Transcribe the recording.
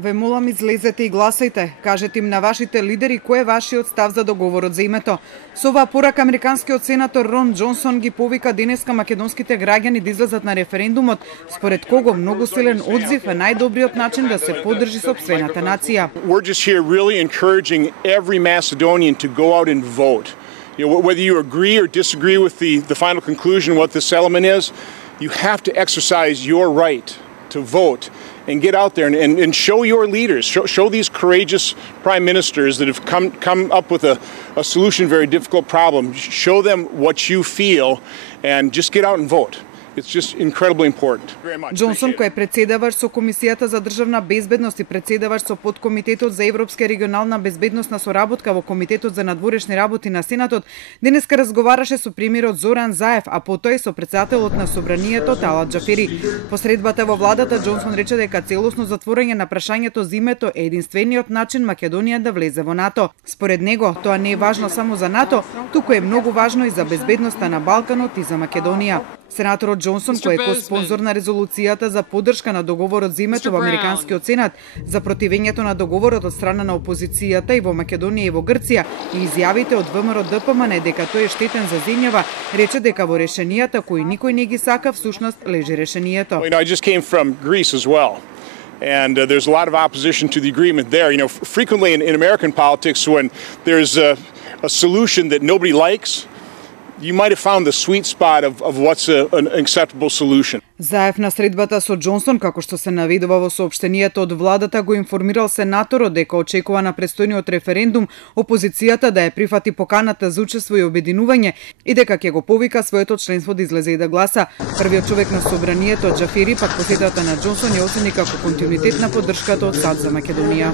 Ве молам, излезете и гласајте. Кажете им на вашите лидери кој е вашиот став за договорот за името. Со оваа порака американскиот сенатор Рон Џонсон ги повика денеска македонските граѓани да излезат на референдумот, според кого многу силен одзив е најдобриот начин да се поддржи сопствената нација. We're just here really encouraging every Macedonian to go out and vote. Whether you agree or disagree with the final conclusion, what the settlement is, you have to exercise your right to vote and get out there and show your leaders, show these courageous prime ministers that have come up with a solution to a very difficult problem. Show them what you feel and just get out and vote. It's just incredibly important. Џонсон, кој е председавач со Комисијата за државна безбедност и председавач со подкомитетот за европска регионална безбедносна соработка во Комитетот за надворешни работи на Сенатот, денеска разговараше со премиерот Зоран Заев, а потоа и со претседателот на Собранието Талат Џафери. По средбата во владата, Џонсон рече дека целосно затворање на прашањето за името е единствениот начин Македонија да влезе во НАТО. Според него, тоа не е важно само за НАТО, туку е многу важно и за безбедноста на Балканот и за Македонија. Сенаторот Џонсон, кој е коспонзор на резолуцијата за поддршка на договорот за името во Американскиот сенат, за противењето на договорот од страна на опозицијата и во Македонија и во Грција и изјавите од ВМРО ДПМН дека тој е штетен за земјава, рече дека во решенијата кои никој не ги сака, всушност лежи решението. I just came from Greece as well. And there's a lot of opposition to the agreement there. Frequently in American politics, when there's a solution that nobody likes, you might have found the sweet spot of what's an acceptable solution. Заев на средбата со Џонсон, како што се наведува во соопштенијето од владата, го информирал сенаторот дека очекува на престојниот референдум опозицијата да ја прифати поканата за учество и обединување и дека ќе го повика своето членство да излезе и да гласа. Првиот човек на Собранието, Џафери, пак посетата на Џонсон ја оцени како континуитет на поддршката од САД за Македонија.